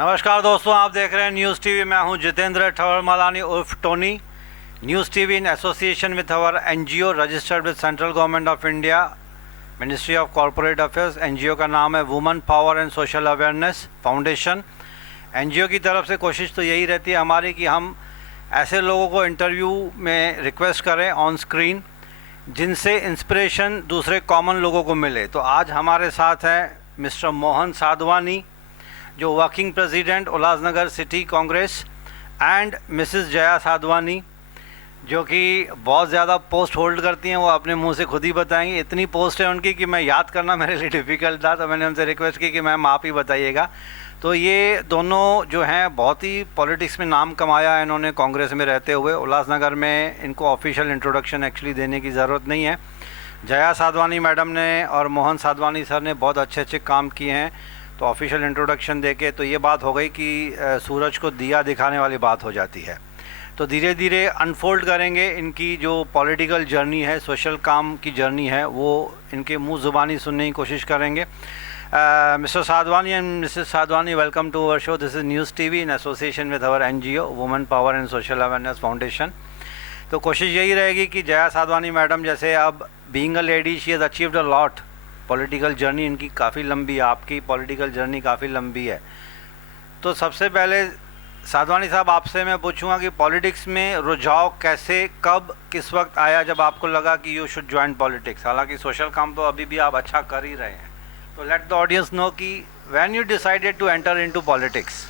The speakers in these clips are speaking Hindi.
नमस्कार दोस्तों, आप देख रहे हैं न्यूज़ टीवी। मैं हूं जितेंद्र ठवरमलानी उर्फ Tony. News TV in association with our NGO registered with central government of India, ministry of corporate affairs. NGO का नाम है women power and social awareness foundation. NGO की तरफ से कोशिश तो यही रहती है हमारी कि हम ऐसे लोगों को इंटरव्यू में रिक्वेस्ट करें ऑन स्क्रीन जिनसे इंस्पिरेशन दूसरे कॉमन लोगों को मिले। तो आज हमारे साथ हैं मिस्टर मोहन साधवानी, जो working president Ulhasnagar city Congress, and Mrs Jaya Sadhwani, जो कि बहुत ज़्यादा पोस्ट होल्ड करती हैं। वो अपने मुंह से खुद ही बताएंगी। इतनी पोस्ट है उनकी कि मैं याद करना मेरे लिए डिफ़िकल्ट था, तो मैंने उनसे रिक्वेस्ट की कि मैम आप ही बताइएगा। तो ये दोनों जो हैं बहुत ही पॉलिटिक्स में नाम कमाया है इन्होंने कांग्रेस में रहते हुए। उल्लासनगर में इनको ऑफिशियल इंट्रोडक्शन एक्चुअली देने की ज़रूरत नहीं है। जया साधवानी मैडम ने और मोहन साधवानी सर ने बहुत अच्छे अच्छे काम किए हैं, तो ऑफिशियल इंट्रोडक्शन देके तो ये बात हो गई कि सूरज को दिया दिखाने वाली बात हो जाती है। तो धीरे धीरे अनफोल्ड करेंगे इनकी जो पॉलिटिकल जर्नी है, सोशल काम की जर्नी है, वो इनके मुंह ज़ुबानी सुनने की कोशिश करेंगे। Mister Sadhwani and missus Sadhwani, welcome to our show. This is news TV in association with our NGO women power and social awareness foundation. तो कोशिश यही रहेगी कि जया साधवानी मैडम जैसे अब being a lady she has achieved a lot. Political journey इनकी काफ़ी लंबी है, आपकी पॉलिटिकल जर्नी काफ़ी लंबी है। तो सबसे पहले साधवानी साहब आपसे मैं पूछूंगा कि पॉलिटिक्स में रुझाव कैसे, कब, किस वक्त आया जब आपको लगा कि यू शुड ज्वाइन पॉलिटिक्स? हालांकि सोशल काम तो अभी भी आप अच्छा कर ही रहे हैं, तो लेट द ऑडियंस नो कि when you decided to enter into politics.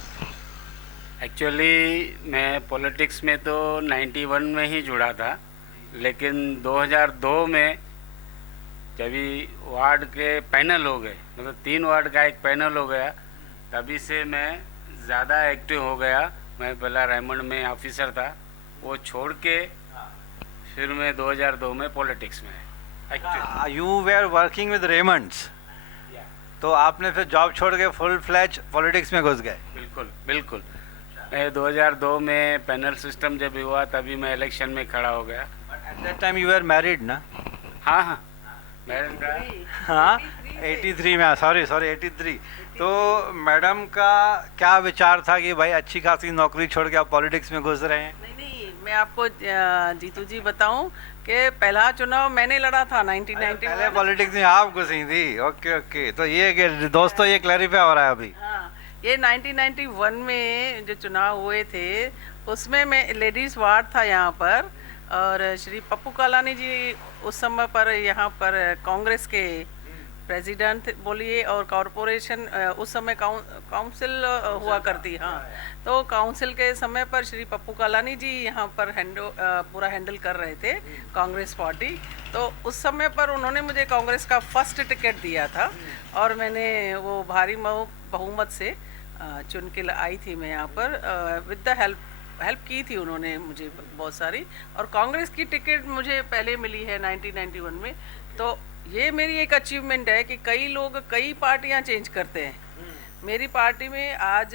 Actually मैं पॉलिटिक्स में तो 91 में ही जुड़ा था, लेकिन 2002 में जब वार्ड के पैनल हो गए, मतलब 3 वार्ड का एक पैनल हो गया, तभी से मैं ज़्यादा एक्टिव हो गया। मैं पहला रेमंड में ऑफिसर था, वो छोड़ के फिर मैं 2002 में पॉलिटिक्स में आया। You where working with Raymond's, तो आपने फिर जॉब छोड़ के फुल फ्लैज पॉलिटिक्स में घुस गए? बिल्कुल बिल्कुल। मैं 2002 में पैनल सिस्टम जब हुआ तभी मैं इलेक्शन में खड़ा हो गया। At that time you were married ना? हाँ हाँ, मैरिड था। हाँ, 83 में, सॉरी 83। तो मैडम का क्या विचार था कि भाई अच्छी खासी नौकरी छोड़ के आप पॉलिटिक्स में घुस रहे हैं? नहीं, मैं आपको जीतू जी बताऊं कि पहला चुनाव मैंने लड़ा था 1990 पहले पॉलिटिक्स में आप घुसी थी? ओके ओके, तो ये दोस्तों ये क्लैरिफाई हो रहा है अभी। हाँ, ये 1991 में जो चुनाव हुए थे उसमें मैं लेडीज़ वार्ड था यहाँ पर, और श्री पप्पू कालानी जी उस समय पर यहाँ पर कांग्रेस के प्रेसिडेंट बोलिए, और कॉरपोरेशन उस समय काउंसिल हुआ करती। हाँ, तो काउंसिल के समय पर श्री पप्पू कालानी जी यहाँ पर पूरा हैंडल कर रहे थे कांग्रेस पार्टी। तो उस समय पर उन्होंने मुझे कांग्रेस का फर्स्ट टिकट दिया था, और मैंने वो भारी बहुमत से चुन के आई थी मैं यहाँ पर। विद द हेल्प की थी उन्होंने मुझे बहुत सारी, और कांग्रेस की टिकट मुझे पहले मिली है 1991 में। तो ये मेरी एक अचीवमेंट है कि कई लोग कई पार्टियां चेंज करते हैं। मेरी पार्टी में आज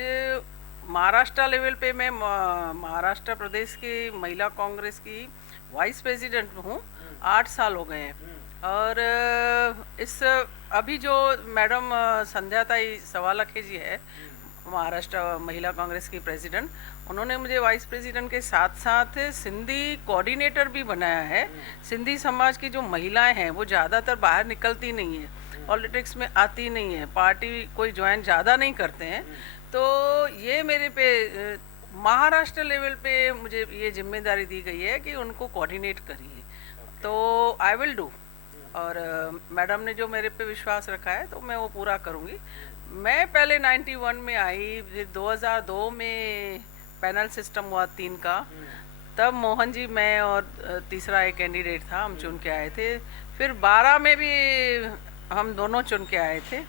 महाराष्ट्र लेवल पे मैं महाराष्ट्र प्रदेश की महिला कांग्रेस की वाइस प्रेसिडेंट हूँ। 8 साल हो गए हैं। और इस अभी जो मैडम संध्या ताई सवालखे जी है, महाराष्ट्र महिला कांग्रेस की प्रेसिडेंट, उन्होंने मुझे वाइस प्रेसिडेंट के साथ साथ सिंधी कोऑर्डिनेटर भी बनाया है। सिंधी समाज की जो महिलाएं हैं वो ज़्यादातर बाहर निकलती नहीं है, पॉलिटिक्स में आती नहीं है, पार्टी कोई ज्वाइन ज़्यादा नहीं करते हैं। तो ये मेरे पे महाराष्ट्र लेवल पे मुझे ये जिम्मेदारी दी गई है कि उनको कोऑर्डिनेट करिए, तो आई विल डू। और मैडम ने जो मेरे पे विश्वास रखा है तो मैं वो पूरा करूँगी। मैं पहले 91 में आई, फिर 2002 में पैनल सिस्टम हुआ 3 का, तब मोहन जी, मैं और तीसरा एक कैंडिडेट था, हम चुन के आए थे। फिर 12 में भी हम दोनों चुन के आए थे।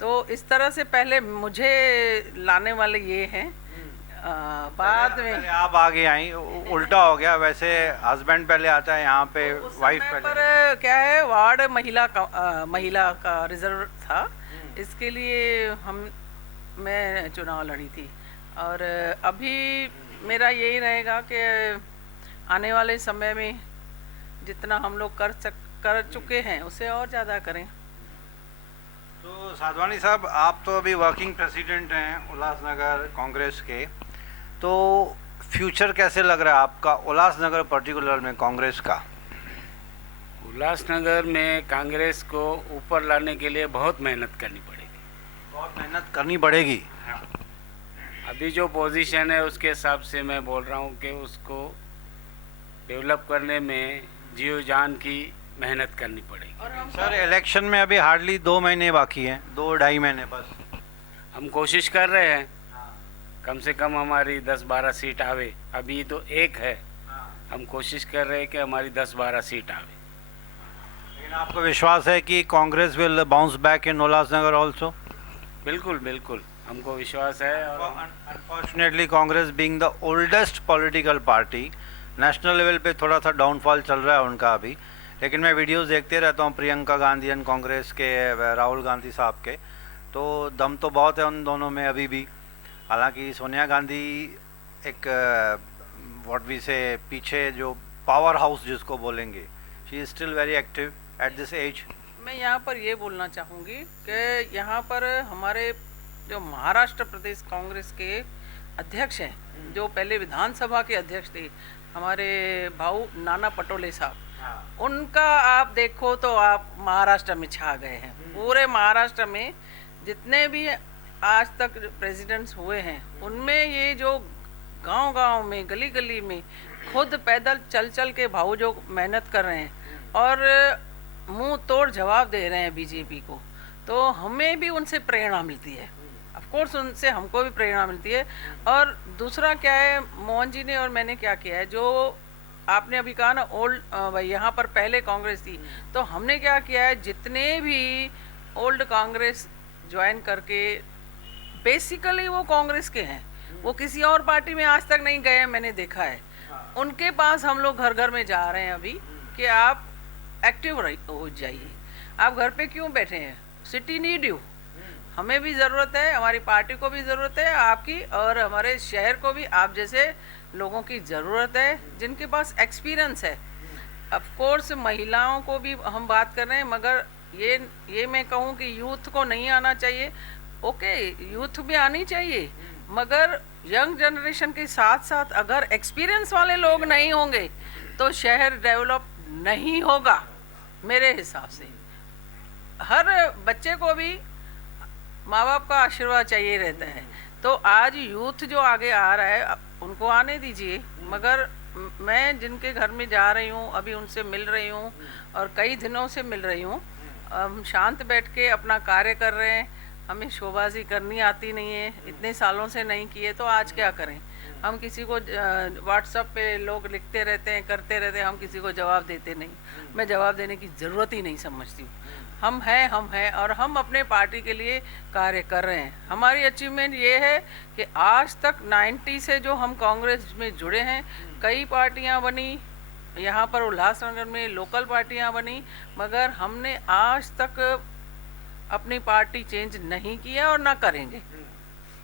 तो इस तरह से पहले मुझे लाने वाले ये हैं, बाद में आप आगे आई, उल्टा हो गया। वैसे हस्बैंड पहले आता है यहाँ पे, वाइफ पहले। पर क्या है, वार्ड महिला का रिजर्व था, इसके लिए मैं चुनाव लड़ी थी। और अभी मेरा यही रहेगा कि आने वाले समय में जितना हम लोग कर चुके हैं उससे और ज़्यादा करें। तो साधवानी साहब, आप तो अभी वर्किंग प्रेसिडेंट हैं उल्लासनगर कांग्रेस के, तो फ्यूचर कैसे लग रहा है आपका उल्लासनगर पर्टिकुलर में कांग्रेस का? उल्लासनगर में कांग्रेस को ऊपर लाने के लिए बहुत मेहनत करनी पड़ेगी। बहुत मेहनत करनी पड़ेगी। अभी जो पोजीशन है उसके हिसाब से मैं बोल रहा हूँ कि उसको डेवलप करने में जीव जान की मेहनत करनी पड़ेगी। और हम सर, इलेक्शन में अभी हार्डली 2 महीने बाकी हैं, 2-2.5 महीने बस। हम कोशिश कर रहे हैं कम से कम हमारी 10-12 सीट आवे। अभी तो एक है, हम कोशिश कर रहे हैं कि हमारी 10-12 सीट आवे। लेकिन आपको विश्वास है कि Congress will bounce back in Ulhasnagar also? बिल्कुल बिल्कुल, हमको विश्वास है। और unfortunately Congress being the oldest political party, national level पे थोड़ा सा डाउनफॉल चल रहा है उनका अभी। लेकिन मैं वीडियोस देखते रहता हूँ प्रियंका गांधी एंड कांग्रेस के, राहुल गांधी साहब के, तो दम तो बहुत है उन दोनों में अभी भी। हालांकि सोनिया गांधी एक व्हाट वी से पीछे जो पावर हाउस जिसको बोलेंगे, she is still very active at this age. मैं यहाँ पर ये बोलना चाहूँगी कि यहाँ पर हमारे जो महाराष्ट्र प्रदेश कांग्रेस के अध्यक्ष हैं, जो पहले विधानसभा के अध्यक्ष थे, हमारे भाऊ नाना पटोले साहब, उनका आप देखो तो आप महाराष्ट्र में छा गए हैं। पूरे महाराष्ट्र में जितने भी आज तक प्रेसिडेंट्स हुए हैं, उनमें ये जो गांव-गांव में, गली-गली में खुद पैदल चल चल के भाऊ जो मेहनत कर रहे हैं और मुंह तोड़ जवाब दे रहे हैं बीजेपी को, तो हमें भी उनसे प्रेरणा मिलती है। ऑफ कोर्स उनसे हमको भी प्रेरणा मिलती है। और दूसरा क्या है, मोहन जी ने और मैंने क्या किया है, जो आपने अभी कहा ना ओल्ड, यहाँ पर पहले कांग्रेस थी, तो हमने क्या किया है, जितने भी ओल्ड कांग्रेस ज्वाइन करके बेसिकली वो कांग्रेस के हैं, वो किसी और पार्टी में आज तक नहीं गए हैं, मैंने देखा है। उनके पास हम लोग घर घर में जा रहे हैं अभी कि आप एक्टिव हो जाइए, आप घर पे क्यों बैठे हैं, सिटी नीड यू, हमें भी ज़रूरत है, हमारी पार्टी को भी ज़रूरत है आपकी, और हमारे शहर को भी आप जैसे लोगों की ज़रूरत है जिनके पास एक्सपीरियंस है। ऑफ कोर्स महिलाओं को भी हम बात कर रहे हैं, मगर ये मैं कहूँ कि यूथ को नहीं आना चाहिए। ओके, यूथ भी आनी चाहिए, मगर यंग जनरेशन के साथ साथ अगर एक्सपीरियंस वाले लोग नहीं होंगे तो शहर डेवलप नहीं होगा। मेरे हिसाब से हर बच्चे को भी माँ बाप का आशीर्वाद चाहिए रहता है। तो आज यूथ जो आगे आ रहा है उनको आने दीजिए, मगर मैं जिनके घर में जा रही हूँ अभी उनसे मिल रही हूँ और कई दिनों से मिल रही हूँ, हम शांत बैठ के अपना कार्य कर रहे हैं। हमें शोबाजी करनी आती नहीं है, इतने सालों से नहीं किए, तो आज क्या करें। हम किसी को व्हाट्सएप पे लोग लिखते रहते हैं, करते रहते हैं, हम किसी को जवाब देते नहीं। मैं जवाब देने की ज़रूरत ही नहीं समझती हूँ। हम हैं और हम अपने पार्टी के लिए कार्य कर रहे हैं। हमारी अचीवमेंट ये है कि आज तक 90 से जो हम कांग्रेस में जुड़े हैं, कई पार्टियां बनी, यहाँ पर उल्लासनगर में लोकल पार्टियां बनी, मगर हमने आज तक अपनी पार्टी चेंज नहीं किया और ना करेंगे,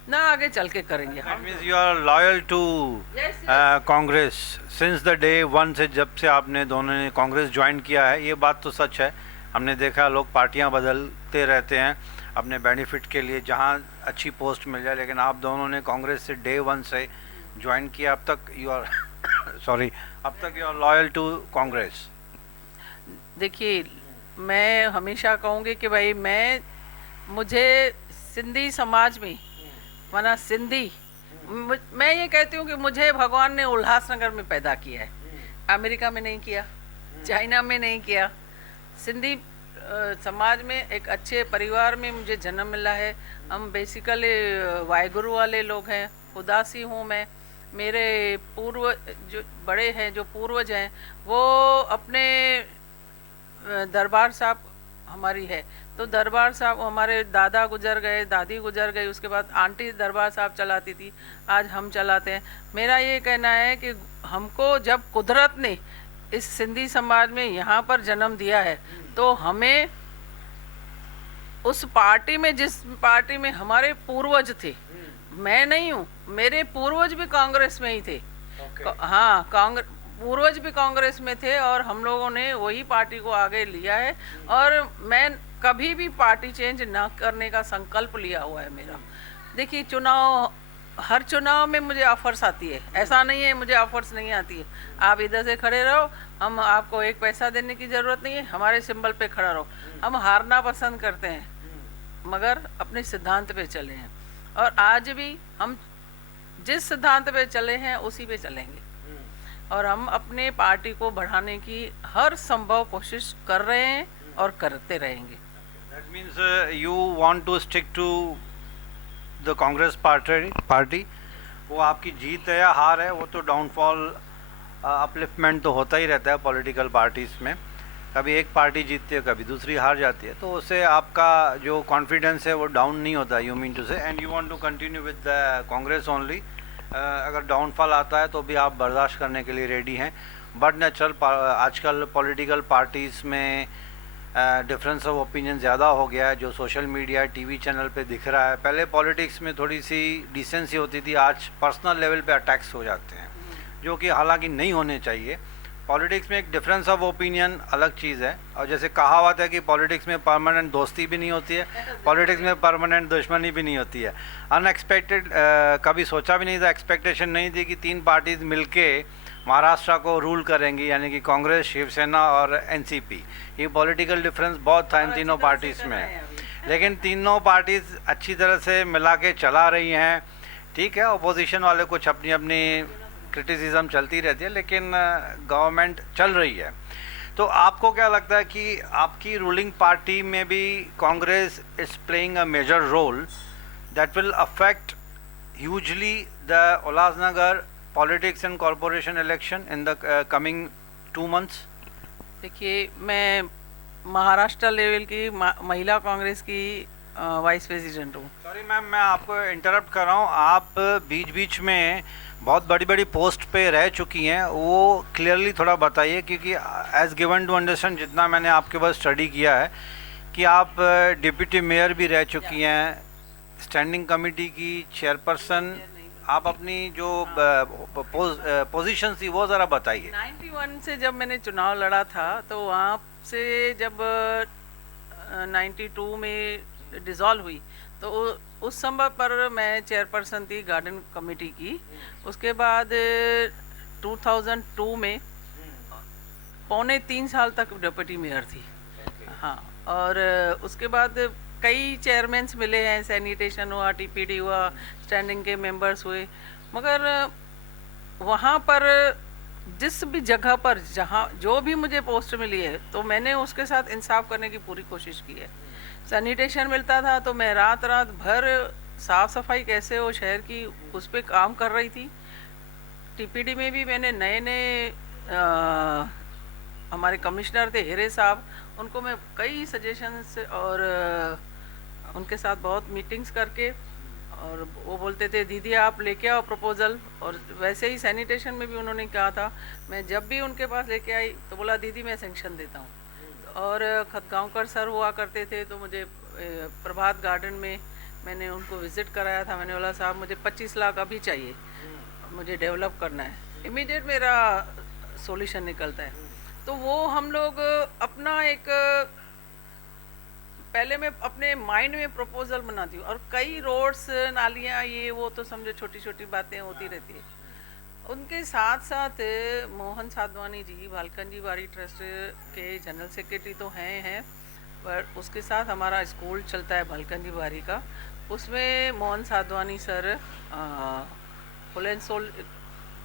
ना आगे चल के करेंगे। That means you are loyal to Congress since the day one से, जब से आपने दोनों ने कांग्रेस ज्वाइन किया है। ये बात तो सच है, हमने देखा लोग पार्टियां बदलते रहते हैं अपने बेनिफिट के लिए, जहां अच्छी पोस्ट मिल जाए, लेकिन आप दोनों ने कांग्रेस से डे वन से ज्वाइन किया। अब तक यू आर अब तक you are loyal to Congress. देखिए, मैं हमेशा कहूँगी कि भाई मुझे सिंधी समाज में, माना सिंधी, मैं ये कहती हूँ कि मुझे भगवान ने उल्लासनगर में पैदा किया है, अमेरिका में नहीं किया, चाइना में नहीं किया। सिंधी समाज में एक अच्छे परिवार में मुझे जन्म मिला है। हम बेसिकली वाहेगुरु वाले लोग हैं, उदासी हूँ मैं। मेरे पूर्व जो बड़े हैं, जो पूर्वज हैं, वो अपने दरबार साहब हमारी है, तो दरबार साहब हमारे दादा गुजर गए, दादी गुजर गई, उसके बाद आंटी दरबार साहब चलाती थी, आज हम चलाते हैं। मेरा ये कहना है कि हमको जब कुदरत ने इस सिंधी समाज में यहाँ पर जन्म दिया है, तो हमें उस पार्टी में, जिस पार्टी में हमारे पूर्वज थे, मैं नहीं हूँ, मेरे पूर्वज भी कांग्रेस में ही थे। हाँ, पूर्वज भी कांग्रेस में थे और हम लोगों ने वही पार्टी को आगे लिया है। और मैं कभी भी पार्टी चेंज ना करने का संकल्प लिया हुआ है मेरा। देखिए चुनाव, हर चुनाव में मुझे ऑफर्स आती है, ऐसा नहीं है मुझे ऑफर्स नहीं आती है। आप इधर से खड़े रहो, हम आपको एक पैसा देने की ज़रूरत नहीं है, हमारे सिंबल पे खड़ा रहो। हम हारना पसंद करते हैं मगर अपने सिद्धांत पे चले हैं, और आज भी हम जिस सिद्धांत पे चले हैं उसी पे चलेंगे, और हम अपने पार्टी को बढ़ाने की हर संभव कोशिश कर रहे हैं और करते रहेंगे। That means you want to stick to the Congress party. वो आपकी जीत है या हार है, वो तो डाउनफॉल अपलिफ्टमेंट तो होता ही रहता है पॉलिटिकल पार्टीज़ में। कभी एक पार्टी जीतती है, कभी दूसरी हार जाती है, तो उससे आपका जो कॉन्फिडेंस है वो डाउन नहीं होता। You mean to say and you want to continue with the Congress only. अगर डाउनफॉल आता है तो भी आप बर्दाश्त करने के लिए रेडी हैं। बट नेचुरल आजकल पॉलिटिकल पार्टीज़ में डिफरेंस ऑफ ओपिनियन ज़्यादा हो गया है, जो सोशल मीडिया टीवी चैनल पे दिख रहा है। पहले पॉलिटिक्स में थोड़ी सी डिसेंसी होती थी, आज पर्सनल लेवल पे अटैक्स हो जाते हैं, जो कि हालांकि नहीं होने चाहिए। पॉलिटिक्स में एक डिफरेंस ऑफ ओपिनियन अलग चीज़ है, और जैसे कहावत है कि पॉलिटिक्स में परमानेंट दोस्ती भी नहीं होती है, पॉलिटिक्स में परमानेंट दुश्मनी भी नहीं होती है। अनएक्सपेक्टेड कभी सोचा भी नहीं था, एक्सपेक्टेशन नहीं थी कि तीन पार्टीज मिलके महाराष्ट्र को रूल करेंगी, यानी कि कांग्रेस, शिवसेना और एनसीपी। ये पॉलिटिकल डिफरेंस बहुत था इन तीनों पार्टीज़ में, लेकिन तीनों पार्टीज अच्छी तरह से मिला के चला रही हैं। ठीक है, अपोजिशन वाले कुछ अपनी अपनी क्रिटिसिज्म चलती रहती है, लेकिन गवर्नमेंट चल रही है। तो आपको क्या लगता है कि आपकी रूलिंग पार्टी में भी Congress is playing a major role that will affect hugely the Ulhasnagar politics and corporation election in the coming 2 months? देखिए, मैं महाराष्ट्र लेवल की महिला कांग्रेस की वाइस प्रेसिडेंट हूँ। सॉरी मैम, मैं आपको इंटरप्ट कर रहा हूँ। आप बीच बीच में बहुत बड़ी बड़ी पोस्ट पे रह चुकी हैं, वो क्लियरली थोड़ा बताइए, क्योंकि एज गिवन टू अंडरस्टैंड, जितना मैंने आपके पास स्टडी किया है, कि आप डिप्यूटी मेयर भी रह चुकी हैं, स्टैंडिंग कमेटी की चेयरपर्सन। आप अपनी जो पोजीशन थी वो ज़रा बताइए। 91 से जब मैंने चुनाव लड़ा था, तो वहाँ से जब 92 में डिज़ोल्व हुई, तो उस समय पर मैं चेयरपर्सन थी गार्डन कमेटी की। उसके बाद 2002 में पौने 3 साल तक डिप्टी मेयर थी। हाँ, और उसके बाद कई चेयरमैन्स मिले हैं, सैनिटेशन हुआ, टीपीडी हुआ, स्टैंडिंग के मेंबर्स हुए, मगर वहाँ पर जिस भी जगह पर जहाँ जो भी मुझे पोस्ट मिली है, तो मैंने उसके साथ इंसाफ करने की पूरी कोशिश की है। सैनिटेशन मिलता था तो मैं रात रात भर साफ़ सफाई कैसे हो शहर की, उस पर काम कर rही थी। टीपीडी में भी मैंने नए नए हमारे कमिश्नर थे हेरे साहब, उनको मैं कई सजेशंस और उनके साथ बहुत मीटिंग्स करके, और वो बोलते थे दीदी आप लेके आओ प्रपोज़ल। और वैसे ही सैनिटेशन में भी उन्होंने कहा था, मैं जब भी उनके पास लेके आई तो बोला दीदी मैं सेंक्शन देता हूँ। और खतगांवकर सर हुआ करते थे, तो मुझे प्रभात गार्डन में मैंने उनको विज़िट कराया था। मैंने बोला साहब मुझे 25 लाख अभी चाहिए, मुझे डेवलप करना है, इमीडिएट मेरा सॉल्यूशन निकलता है। तो वो हम लोग अपना एक, पहले मैं अपने माइंड में प्रपोजल बनाती हूँ, और कई रोड्स, नालियाँ, ये वो तो समझो छोटी छोटी बातें होती रहती है। उनके साथ साथ मोहन साधवानी जी भालकन बारी ट्रस्ट के जनरल सेक्रेटरी तो हैं, पर उसके साथ हमारा स्कूल चलता है भालकन बारी का, उसमें Mohan Sadhwani sir whole and soul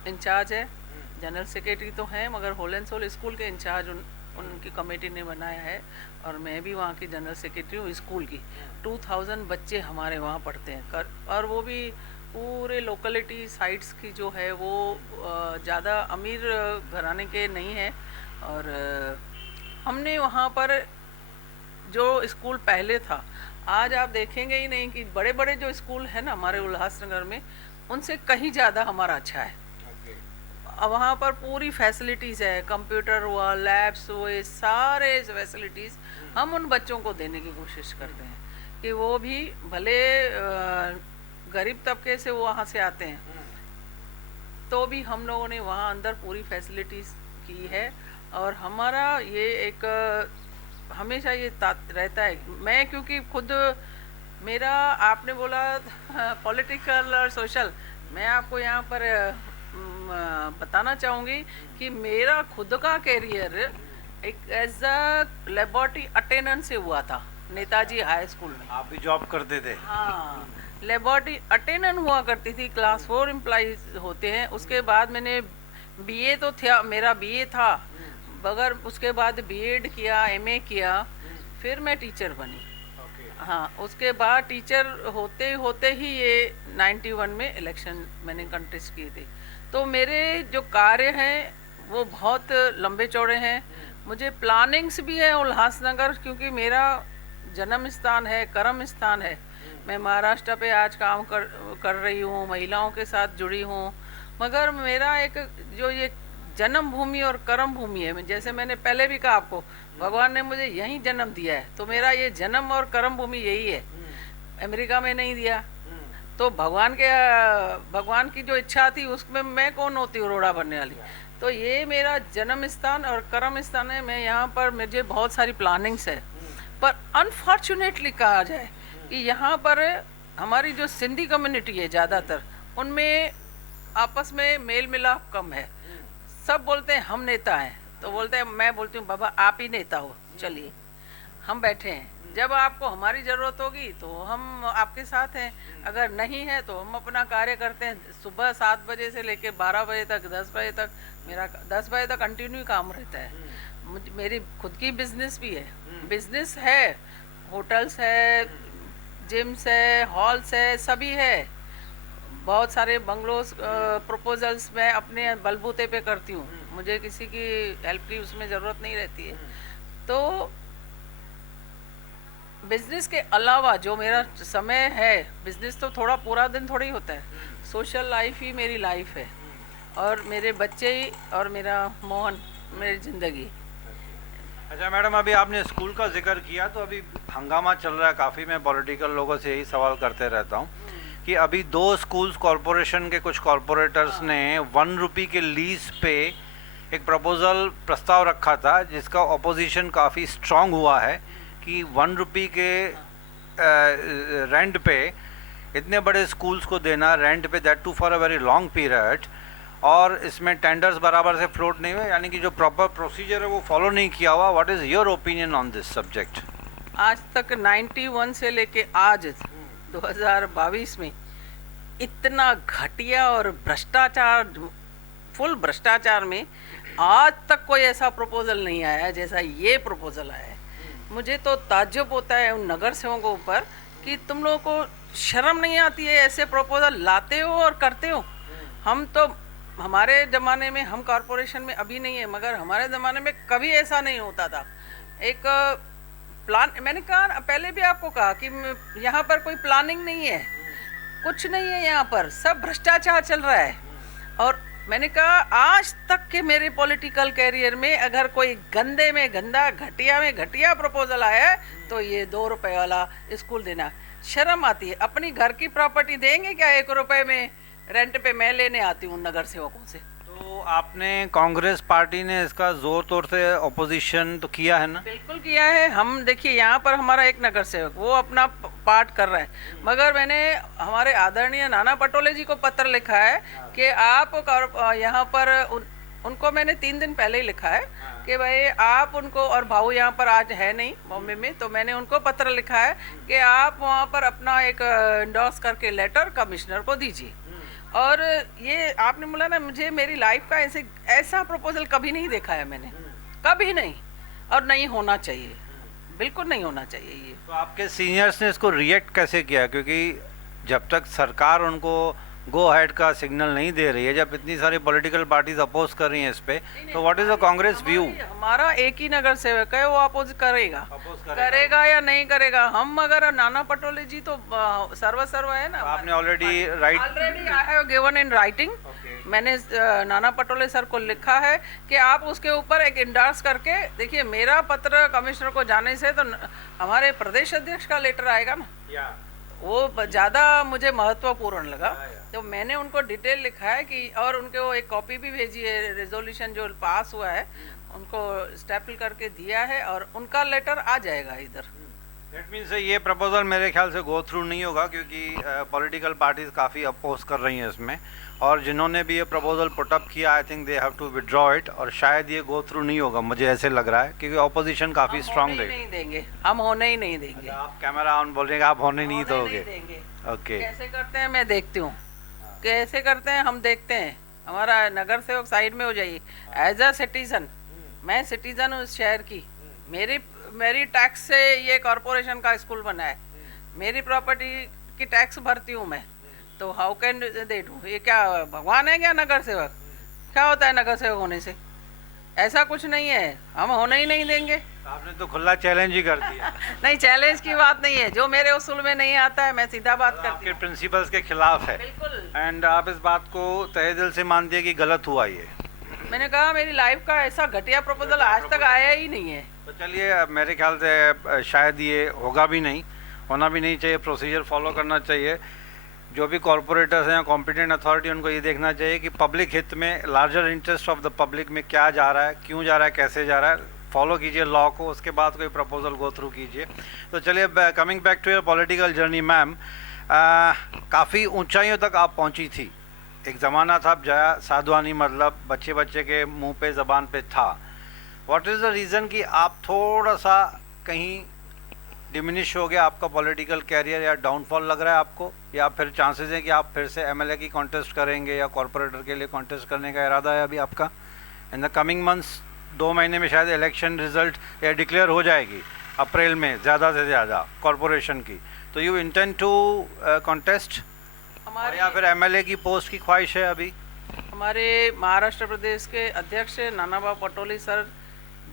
incharge है। जनरल सेक्रेटरी तो हैं, मगर होल एंड सोल स्कूल के इंचार्ज उनकी कमेटी ने बनाया है, और मैं भी वहाँ की जनरल सेक्रेटरी हूँ स्कूल की। 2000 बच्चे हमारे वहाँ पढ़ते हैं, और वो भी पूरे लोकेलिटी साइट्स की जो है वो ज़्यादा अमीर घराने के नहीं है। और हमने वहाँ पर जो स्कूल पहले था, आज आप देखेंगे ही नहीं कि बड़े बड़े जो स्कूल हैं ना हमारे उल्लासनगर में, उनसे कहीं ज़्यादा हमारा अच्छा है। अब वहाँ पर पूरी फैसिलिटीज़ है, कंप्यूटर हुआ, लैब्स हुए, सारे फैसिलिटीज़ हम उन बच्चों को देने की कोशिश करते हैं कि वो भी भले गरीब तबके से वो वहाँ से आते हैं, तो भी हम लोगों ने वहाँ अंदर पूरी फैसिलिटीज़ की है। और हमारा ये एक हमेशा ये रहता है। मैं क्योंकि खुद मेरा आपने बोला पॉलिटिकल और सोशल, मैं आपको यहाँ पर बताना चाहूँगी कि मेरा खुद का कैरियर एक एज अ लेबोरेटरी अटेंडेंट से हुआ था नेताजी हाई स्कूल में। आप भी जॉब करते थे? हाँ, लेबोरेटरी अटेंडेंट हुआ करती थी, क्लास 4 एम्प्लॉइज होते हैं। उसके बाद मैंने बीए तो था, मेरा बीए था, मगर उसके बाद बीएड किया, एमए किया, फिर मैं टीचर बनी। हाँ, उसके बाद टीचर होते होते ही ये 91 में इलेक्शन मैंने कंटेस्ट किए थे। तो मेरे जो कार्य हैं वो बहुत लंबे चौड़े हैं। मुझे प्लानिंग्स भी है उल्लासनगर, क्योंकि मेरा जन्म स्थान है, कर्म स्थान है। मैं महाराष्ट्र पे आज काम कर रही हूँ, महिलाओं के साथ जुड़ी हूँ, मगर मेरा एक जो ये जन्म भूमि और कर्म भूमि है, जैसे मैंने पहले भी कहा आपको, भगवान ने मुझे यहीं जन्म दिया है, तो मेरा ये जन्म और कर्म भूमि यही है। अमेरिका में नहीं दिया, तो भगवान की जो इच्छा थी उसमें मैं कौन होती हूँ रोड़ा बनने वाली। तो ये मेरा जन्म स्थान और कर्म स्थान है। मैं यहाँ पर मुझे बहुत सारी प्लानिंग्स है, पर अनफॉर्चुनेटली कहा जाए कि यहाँ पर हमारी जो सिंधी कम्युनिटी है ज़्यादातर, उनमें आपस में मेल मिलाप कम है। सब बोलते हैं हम नेता हैं, तो बोलते हैं, मैं बोलती हूँ बाबा आप ही नेता हो, चलिए हम बैठे हैं, जब आपको हमारी ज़रूरत होगी तो हम आपके साथ हैं, अगर नहीं है तो हम अपना कार्य करते हैं। सुबह 7 बजे से लेकर 12 बजे तक, 10 बजे तक, मेरा 10 बजे तक कंटिन्यू काम रहता है। मेरी खुद की बिजनेस भी है, बिजनेस है, होटल्स है, जिम्स है, हॉल्स है, सभी है। बहुत सारे बंगलोज प्रपोजल्स मैं अपने बलबूते पे करती हूँ, मुझे किसी की हेल्प की उसमें ज़रूरत नहीं रहती है। तो बिजनेस के अलावा जो मेरा समय है, बिजनेस तो थोड़ा पूरा दिन थोड़ी होता है, सोशल लाइफ ही मेरी लाइफ है, और मेरे बच्चे ही और मेरा मोहन मेरी ज़िंदगी। अच्छा मैडम, अभी आपने स्कूल का जिक्र किया, तो अभी हंगामा चल रहा है काफ़ी। मैं पॉलिटिकल लोगों से यही सवाल करते रहता हूँ कि अभी 2 स्कूल्स कॉरपोरेशन के कुछ कॉरपोरेटर्स ने 1 रुपये के लीज पे एक प्रस्ताव रखा था, जिसका अपोजिशन काफ़ी स्ट्रांग हुआ है कि 1 रुपये के रेंट पे इतने बड़े स्कूल्स को देना, रेंट पे, that too for a very long period, और इसमें टेंडर्स बराबर से फ्लोट नहीं हुए, यानी कि जो प्रॉपर प्रोसीजर है वो फॉलो नहीं किया हुआ। What is your opinion on this subject? आज तक 91 से लेके आज 2022 में इतना घटिया और भ्रष्टाचार, फुल भ्रष्टाचार में आज तक कोई ऐसा प्रपोजल नहीं आया है जैसा ये प्रपोजल आया है। मुझे तो ताज्जुब होता है उन नगर सेवकों ऊपर कि तुम लोगों को शर्म नहीं आती है, ऐसे प्रपोजल लाते हो और करते हो। हम तो, हमारे ज़माने में, हम कॉरपोरेशन में अभी नहीं है, मगर हमारे ज़माने में कभी ऐसा नहीं होता था। एक प्लान, मैंने कहा पहले भी आपको कहा कि यहाँ पर कोई प्लानिंग नहीं है, कुछ नहीं है, यहाँ पर सब भ्रष्टाचार चल रहा है। और मैंने कहा आज तक के मेरे पॉलिटिकल कैरियर में अगर कोई गंदे में गंदा, घटिया में घटिया प्रपोजल आया है तो ये 2 रुपए वाला स्कूल देना। शर्म आती है। अपनी घर की प्रॉपर्टी देंगे क्या 1 रुपए में? रेंट पे मैं लेने आती हूँ नगर सेवकों से। तो आपने, कांग्रेस पार्टी ने इसका जोर तौर से अपोजिशन तो किया है ना? बिल्कुल किया है। हम देखिए यहाँ पर हमारा एक नगर सेवक वो अपना पार्ट कर रहा है, मगर मैंने हमारे आदरणीय नाना पटोले जी को पत्र लिखा है कि आप यहाँ पर उनको मैंने 3 दिन पहले ही लिखा है कि भाई आप उनको, और भाऊ यहाँ पर आज है नहीं बॉम्बे में, तो मैंने उनको पत्र लिखा है कि आप वहाँ पर अपना एक इंडोर्स करके लेटर कमिश्नर को दीजिए। और ये आपने बोला ना, मुझे मेरी लाइफ का ऐसा प्रपोजल कभी नहीं देखा है मैंने, कभी नहीं, और नहीं होना चाहिए, बिल्कुल नहीं होना चाहिए ये। तो आपके सीनियर्स ने इसको रिएक्ट कैसे किया? क्योंकि जब तक सरकार उनको गो अहेड का सिग्नल नहीं दे रही है, जब इतनी सारी पॉलिटिकल पार्टीज अपोज कर रही हैं इस पे, तो what is the Congress view? हमारा एक ही नगर सेवक है, वो अपोज करेगा या नहीं करेगा। हम अगर नाना पटोले जी तो सर्व है ना। आपने already already I have given in writing. मैंने नाना पटोले सर को लिखा है कि आप उसके ऊपर एक इंडोर्स करके देखिए। मेरा पत्र कमिश्नर को जाने से तो हमारे प्रदेश अध्यक्ष का लेटर आएगा ना, वो ज़्यादा मुझे महत्वपूर्ण लगा। तो मैंने उनको डिटेल लिखा है कि, और उनको एक कॉपी भी भेजी है, रेजोल्यूशन जो पास हुआ है उनको स्टेपल करके दिया है और उनका लेटर आ जाएगा इधर। दैट मीन्स ये प्रपोजल मेरे ख्याल से गो थ्रू नहीं होगा, क्योंकि पॉलिटिकल पार्टीज काफ़ी अपोज कर रही हैं इसमें, और जिन्होंने भी ये प्रपोजल पुटअप किया I think they have to withdraw it, और शायद ये गो थ्रू नहीं होगा, मुझे ऐसे लग रहा है, क्योंकि ऑपोजिशन काफ़ी स्ट्रांग होने ही रहेगी। नहीं देंगे, हम होने ही नहीं देंगे। आप कैमरा ऑन बोल रहे हैं, आप होने नहीं होने दोगे। देंगे। ओके, कैसे करते हैं मैं देखती हूँ, कैसे करते हैं हम देखते हैं। हमारा नगर सेवक साइड में हो जाइए। एज अ सिटीजन, मैं सिटीजन हूँ इस शहर की, मेरी टैक्स से ये कॉरपोरेशन का स्कूल बना है, मेरी प्रॉपर्टी की टैक्स भरती हूँ मैं, तो हाउ कैन दे डू? ये क्या भगवान है क्या नगर सेवक? क्या होता है नगर सेवक होने से? ऐसा कुछ नहीं है, हम होने ही नहीं देंगे। आपने तो खुला चैलेंज ही कर दिया। नहीं, चैलेंज की बात नहीं है, जो मेरे उसूल में नहीं आता है मैं सीधा बात करती आपके हूँ। प्रिंसिपल्स के खिलाफ है, बिल्कुल। एंड आप इस बात को तहे दिल से मानती है कि गलत हुआ ये। मैंने कहा मेरी लाइफ का ऐसा घटिया प्रपोजल आज तक आया ही नहीं है। तो चलिए, मेरे ख्याल से शायद ये होगा भी नहीं, होना भी नहीं चाहिए, प्रोसीजर फॉलो करना चाहिए। जो भी कॉरपोरेटर्स हैं या कॉम्पिटेंट अथॉरिटी, उनको ये देखना चाहिए कि पब्लिक हित में, larger interest of the public में क्या जा रहा है, क्यों जा रहा है, कैसे जा रहा है, फॉलो कीजिए लॉ को, उसके बाद कोई प्रपोजल गो थ्रू कीजिए। तो चलिए, coming back to your political journey ma'am, काफ़ी ऊंचाइयों तक आप पहुंची थी। एक ज़माना था जया साधवानी मतलब बच्चे बच्चे के मुंह पे ज़बान पे था। व्हाट इज़ द रीज़न कि आप थोड़ा सा कहीं डिमिनिश हो गया आपका पॉलिटिकल कैरियर, या डाउनफॉल लग रहा है आपको, या फिर चांसेस हैं कि आप फिर से एमएलए की कॉन्टेस्ट करेंगे या कॉरपोरेटर के लिए कॉन्टेस्ट करने का इरादा है अभी आपका? इन द कमिंग मंथ्स, 2 महीने में शायद इलेक्शन रिजल्ट या डिक्लेयर हो जाएगी अप्रैल में ज़्यादा से ज़्यादा कॉरपोरेशन की, तो यू इंटेंड टू कॉन्टेस्ट, या फिर एमएलए की पोस्ट की ख्वाहिश है अभी? हमारे महाराष्ट्र प्रदेश के अध्यक्ष नानाभाऊ पटोले सर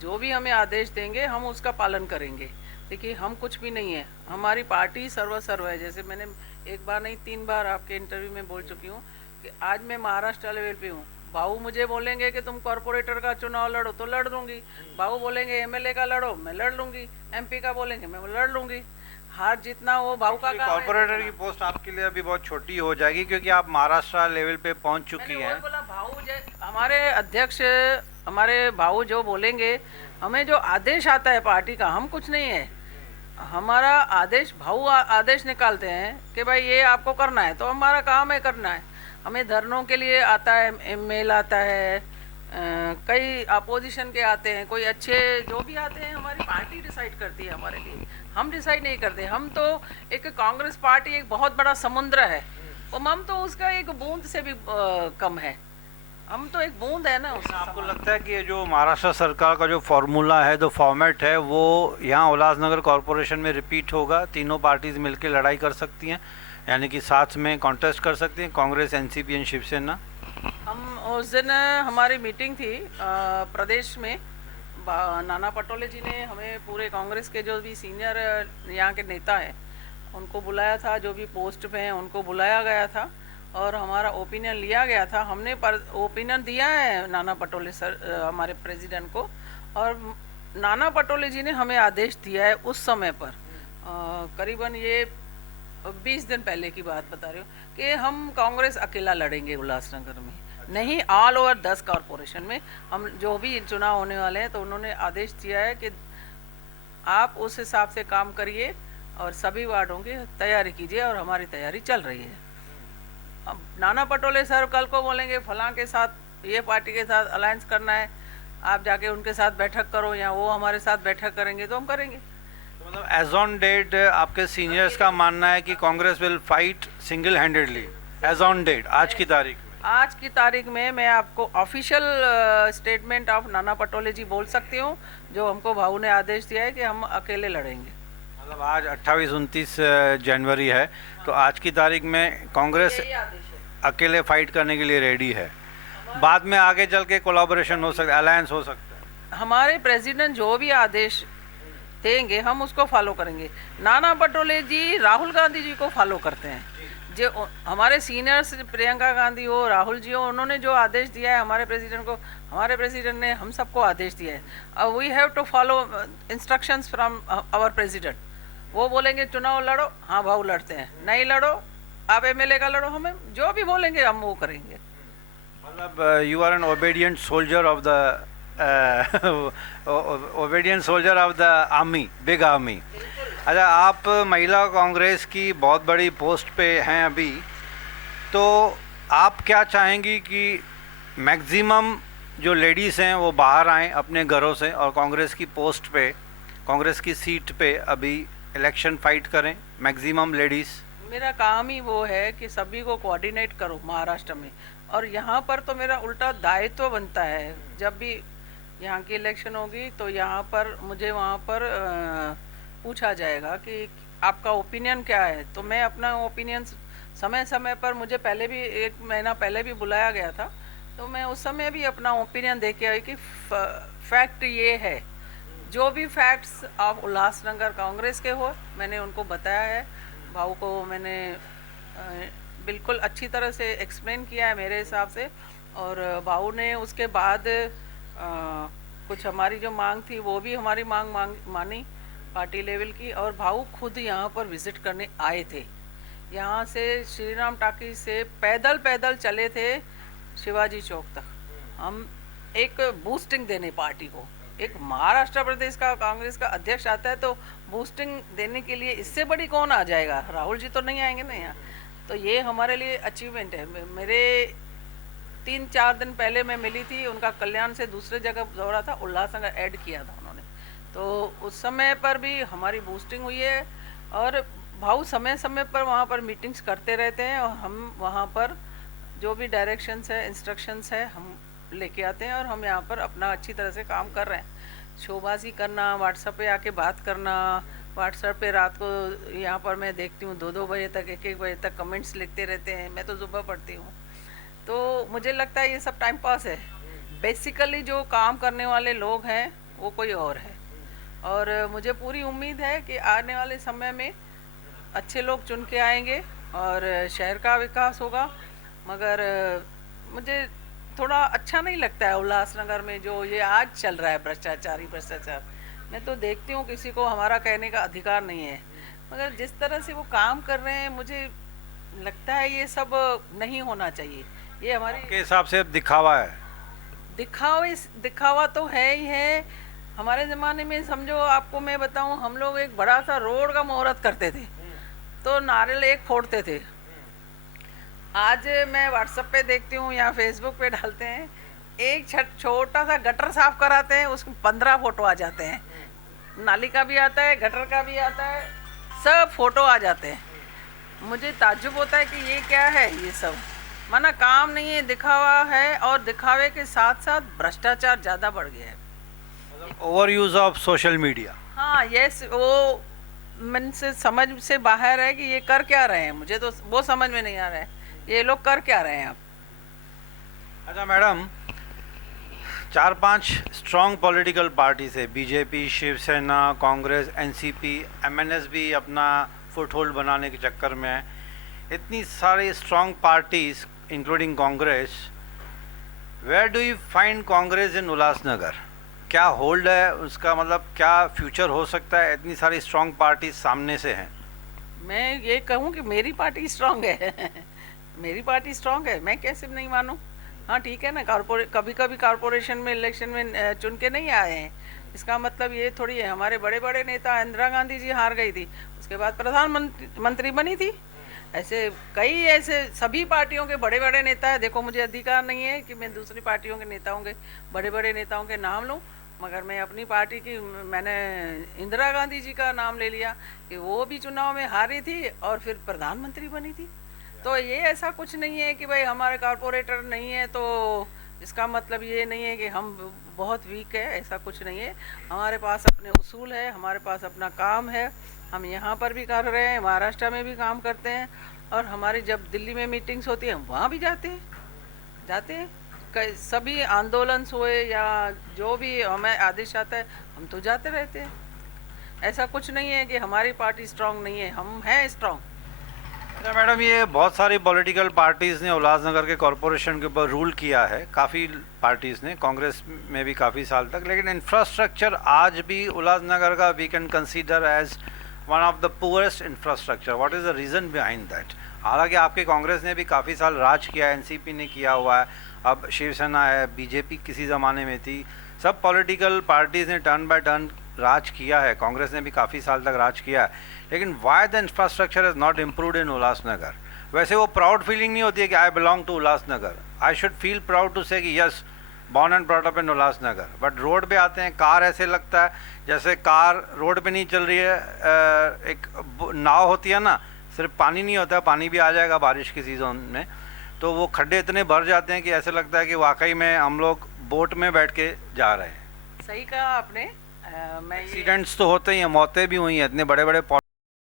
जो भी हमें आदेश देंगे हम उसका पालन करेंगे। देखिए, हम कुछ भी नहीं है, हमारी पार्टी सर्व है। जैसे मैंने एक बार नहीं 3 बार आपके इंटरव्यू में बोल चुकी हूँ कि आज मैं महाराष्ट्र लेवल पे हूँ। भाऊ मुझे बोलेंगे कि तुम कॉरपोरेटर का चुनाव लड़ो तो लड़ दूंगी, भाऊ बोलेंगे एमएलए का लड़ो मैं लड़ लूंगी, एमपी का बोलेंगे मैं लड़ लूंगी। हार जितना वो भाऊ का काम है। कॉर्पोरेटर की पोस्ट आपके लिए अभी बहुत छोटी हो जाएगी, क्योंकि आप महाराष्ट्र लेवल पे पहुंच चुकी मैंने हैं। वही बोला, भाऊ हमारे अध्यक्ष, हमारे भाऊ जो बोलेंगे, हमें जो आदेश आता है पार्टी का, हम कुछ नहीं है, हमारा आदेश भाऊ आदेश निकालते हैं कि भाई ये आपको करना है, तो हमारा काम है करना है। हमें धरनों के लिए आता है, मेल आता है, कई अपोजिशन के आते हैं, कोई अच्छे जो भी आते हैं, हमारी पार्टी डिसाइड करती है हमारे लिए, हम डिसाइड नहीं करते। हम तो एक कांग्रेस पार्टी एक बहुत बड़ा समुद्र है, और हम तो उसका एक बूंद से भी कम है, हम तो एक बूंद है ना उसका। आपको लगता है कि ये जो महाराष्ट्र सरकार का जो फॉर्मूला है, जो फॉर्मेट है, वो यहाँ उल्लासनगर कॉरपोरेशन में रिपीट होगा? तीनों पार्टीज मिलकर लड़ाई कर सकती हैं, यानी कि साथ में कॉन्टेस्ट कर सकती हैं, कांग्रेस, एनसीपी एंड शिवसेना? हम उस दिन हमारी मीटिंग थी प्रदेश में, नाना पटोले जी ने हमें पूरे कांग्रेस के जो भी सीनियर यहाँ के नेता हैं उनको बुलाया था, जो भी पोस्ट पे हैं उनको बुलाया गया था, और हमारा ओपिनियन लिया गया था। हमने ओपिनियन दिया है नाना पटोले सर, हमारे प्रेसिडेंट को, और नाना पटोले जी ने हमें आदेश दिया है उस समय पर, करीबन ये 20 दिन पहले की बात बता रही हूँ, कि हम कांग्रेस अकेला लड़ेंगे उल्लासनगर में, नहीं ऑल ओवर 10 कॉरपोरेशन में हम जो भी चुनाव होने वाले हैं। तो उन्होंने आदेश दिया है कि आप उस हिसाब से काम करिए और सभी वार्डों की तैयारी कीजिए, और हमारी तैयारी चल रही है। अब नाना पटोले सर कल को बोलेंगे फलां के साथ, ये पार्टी के साथ अलायंस करना है, आप जाके उनके साथ बैठक करो, या वो हमारे साथ बैठक करेंगे तो हम करेंगे। तो मतलब एज ऑन डेट आपके सीनियर्स का मानना है कि Congress will fight single handedly as on date, आज की तारीख में? आज की तारीख में मैं आपको official statement of Nana Patole जी बोल सकती हूँ, जो हमको भाऊ ने आदेश दिया है कि हम अकेले लड़ेंगे। मतलब आज 28-29 जनवरी है, तो आज की तारीख में कांग्रेस यही आदेश है। अकेले फाइट करने के लिए रेडी है, बाद में आगे चल के कोलैबोरेशन हो सकता है, अलायंस हो सकता है। हमारे प्रेसिडेंट जो भी आदेश देंगे हम उसको फॉलो करेंगे। नाना पटोले जी राहुल गांधी जी को फॉलो करते हैं, जो हमारे सीनियर्स प्रियंका गांधी हो, राहुल जी हो, उन्होंने जो आदेश दिया है हमारे प्रेसिडेंट को, हमारे प्रेसिडेंट ने हम सबको आदेश दिया है। We have to follow instructions from our president. वो बोलेंगे चुनाव लड़ो, हाँ भाऊ लड़ते हैं, नहीं लड़ो आप एमएलए का लड़ो, हमें जो भी बोलेंगे हम वो करेंगे। मतलब you are an obedient soldier of the obedient soldier of the army, big army. अच्छा, आप महिला कांग्रेस की बहुत बड़ी पोस्ट पे हैं अभी, तो आप क्या चाहेंगी कि मैक्सिमम जो लेडीज़ हैं वो बाहर आएँ अपने घरों से और कांग्रेस की पोस्ट पे, कांग्रेस की सीट पे अभी इलेक्शन फाइट करें, मैक्सिमम लेडीज़? मेरा काम ही वो है कि सभी को कोऑर्डिनेट करूं महाराष्ट्र में, और यहाँ पर तो मेरा उल्टा दायित्व बनता है। जब भी यहाँ की इलेक्शन होगी तो यहाँ पर मुझे वहाँ पर पूछा जाएगा कि आपका ओपिनियन क्या है, तो मैं अपना ओपिनियन समय समय पर, मुझे पहले भी 1 महीना पहले भी बुलाया गया था, तो मैं उस समय भी अपना ओपिनियन दे के आई कि फैक्ट ये है। जो भी फैक्ट्स आप उल्लासनगर कांग्रेस के हो, मैंने उनको बताया है। भाऊ को मैंने बिल्कुल अच्छी तरह से एक्सप्लेन किया है मेरे हिसाब से, और भाऊ ने उसके बाद कुछ हमारी जो मांग थी वो भी हमारी मांग मानी पार्टी लेवल की, और भाऊ खुद यहाँ पर विज़िट करने आए थे। यहाँ से श्री राम टाकी से पैदल चले थे शिवाजी चौक तक। हम एक बूस्टिंग देने पार्टी को, एक महाराष्ट्र प्रदेश का कांग्रेस का अध्यक्ष आता है तो बूस्टिंग देने के लिए इससे बड़ी कौन आ जाएगा? राहुल जी तो नहीं आएंगे ना यहाँ। तो ये हमारे लिए अचीवमेंट है। मेरे 3-4 दिन पहले मैं मिली थी, उनका कल्याण से दूसरे जगह दौरा था, उल्लासनगर ऐड किया था उन्होंने, तो उस समय पर भी हमारी बूस्टिंग हुई है। और भाऊ समय समय पर वहाँ पर मीटिंग्स करते रहते हैं, और हम वहाँ पर जो भी डायरेक्शंस है, इंस्ट्रक्शंस है, हम लेके आते हैं, और हम यहाँ पर अपना अच्छी तरह से काम कर रहे हैं। शोबाजी करना, व्हाट्सएप पे आके बात करना, व्हाट्सएप पे रात को यहाँ पर मैं देखती हूँ 2-2 बजे तक, 1-1 बजे तक कमेंट्स लिखते रहते हैं। मैं तो सुबह पढ़ती हूँ, तो मुझे लगता है ये सब टाइम पास है। बेसिकली जो काम करने वाले लोग हैं वो कोई और है, और मुझे पूरी उम्मीद है कि आने वाले समय में अच्छे लोग चुन के आएंगे और शहर का विकास होगा। मगर मुझे थोड़ा अच्छा नहीं लगता है उल्लासनगर में जो ये आज चल रहा है, भ्रष्टाचार। मैं तो देखती हूँ किसी को हमारा कहने का अधिकार नहीं है, मगर जिस तरह से वो काम कर रहे हैं मुझे लगता है ये सब नहीं होना चाहिए। ये हमारे के हिसाब से दिखावा है। दिखावा तो है ही है। हमारे ज़माने में समझो, आपको मैं बताऊं, हम लोग एक बड़ा सा रोड का मुहूर्त करते थे तो नारियल एक फोड़ते थे। आज मैं व्हाट्सएप पे देखती हूँ या फेसबुक पे डालते हैं, एक छोटा सा गटर साफ कराते हैं, उसमें 15 फोटो आ जाते हैं। नाली का भी आता है, गटर का भी आता है, सब फोटो आ जाते हैं। मुझे ताज्जुब होता है कि ये क्या है, ये सब माना काम नहीं है, दिखावा है, और दिखावे के साथ साथ भ्रष्टाचार ज़्यादा बढ़ गया है। Over use of social media. हाँ, यस, वो मन से समझ से बाहर है कि ये कर क्या रहे हैं। मुझे तो वो समझ में नहीं आ रहा है, ये लोग कर क्या रहे हैं आप। अच्छा मैडम, 4-5 स्ट्रॉन्ग पॉलिटिकल पार्टीज है, BJP, Shivsena, Congress, NCP, MNS भी अपना फुटहोल्ड बनाने के चक्कर में है। इतनी सारी strong parties including Congress, where do you find Congress in Ulhasnagar? क्या होल्ड है उसका, मतलब क्या फ्यूचर हो सकता है? इतनी सारी स्ट्रॉन्ग पार्टीज सामने से हैं। मैं ये कहूँ कि मेरी पार्टी स्ट्रांग है मेरी पार्टी स्ट्रांग है, मैं कैसे नहीं मानूँ। हाँ ठीक है ना, कभी कभी कॉरपोरेशन में इलेक्शन में चुन के नहीं आए हैं, इसका मतलब ये थोड़ी है। हमारे बड़े बड़े नेता, इंदिरा गांधी जी हार गई थी, उसके बाद प्रधानमंत्री बनी थी। ऐसे कई ऐसे सभी पार्टियों के बड़े बड़े नेता है। देखो, मुझे अधिकार नहीं है कि मैं दूसरी पार्टियों के नेताओं के, बड़े बड़े नेताओं के नाम लूँ, मगर मैं अपनी पार्टी की, मैंने इंदिरा गांधी जी का नाम ले लिया कि वो भी चुनाव में हारी थी और फिर प्रधानमंत्री बनी थी। तो ये ऐसा कुछ नहीं है कि भाई हमारे कॉरपोरेटर नहीं है तो इसका मतलब ये नहीं है कि हम बहुत वीक है, ऐसा कुछ नहीं है। हमारे पास अपने उसूल है, हमारे पास अपना काम है, हम यहाँ पर भी कर रहे हैं, महाराष्ट्र में भी काम करते हैं, और हमारी जब दिल्ली में मीटिंग्स होती हैं वहाँ भी जाते हैं। सभी आंदोलन हुए या जो भी हमें आदेश आता है हम तो जाते रहते हैं। ऐसा कुछ नहीं है कि हमारी पार्टी स्ट्रांग नहीं है, हम हैं स्ट्रांग। अच्छा मैडम, ये बहुत सारी पॉलिटिकल पार्टीज़ ने उल्लासनगर के कॉरपोरेशन के ऊपर रूल किया है, काफ़ी पार्टीज़ ने, कांग्रेस में भी काफ़ी साल तक, लेकिन इंफ्रास्ट्रक्चर आज भी उल्लासनगर का we can consider as one of the poorest infrastructure. What is the reason behind that? हालांकि आपके कांग्रेस ने भी काफ़ी साल राज किया है, एनसीपी ने किया हुआ है, अब शिवसेना है, बीजेपी किसी ज़माने में थी, सब पॉलिटिकल पार्टीज ने टर्न बाय टर्न राज किया है, कांग्रेस ने भी काफ़ी साल तक राज किया है, लेकिन why the infrastructure is not improved in Ulhasnagar. वैसे वो प्राउड फीलिंग नहीं होती है कि I belong to Ulhasnagar, I should feel proud to say कि yes born and brought up in Ulhasnagar. But road पे आते हैं, कार ऐसे लगता है जैसे कार रोड पे नहीं चल रही है, एक नाव होती है ना, सिर्फ पानी नहीं होता, पानी भी आ जाएगा बारिश की सीज़न में, तो वो खड्डे इतने भर जाते हैं कि ऐसे लगता है कि वाकई में हम लोग बोट में बैठ के जा रहे हैं। सही कहा आपने। मैं ये एक्सीडेंट्स तो होते ही हैं, मौतें भी हुई हैं, इतने बड़े बड़े